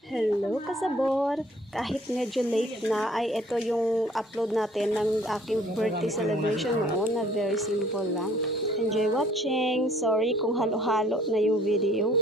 Hello kasabor! Kahit medyo late na ay ito yung upload natin ng aking birthday celebration noon na very simple lang. Enjoy watching! Sorry kung halo-halo na yung video.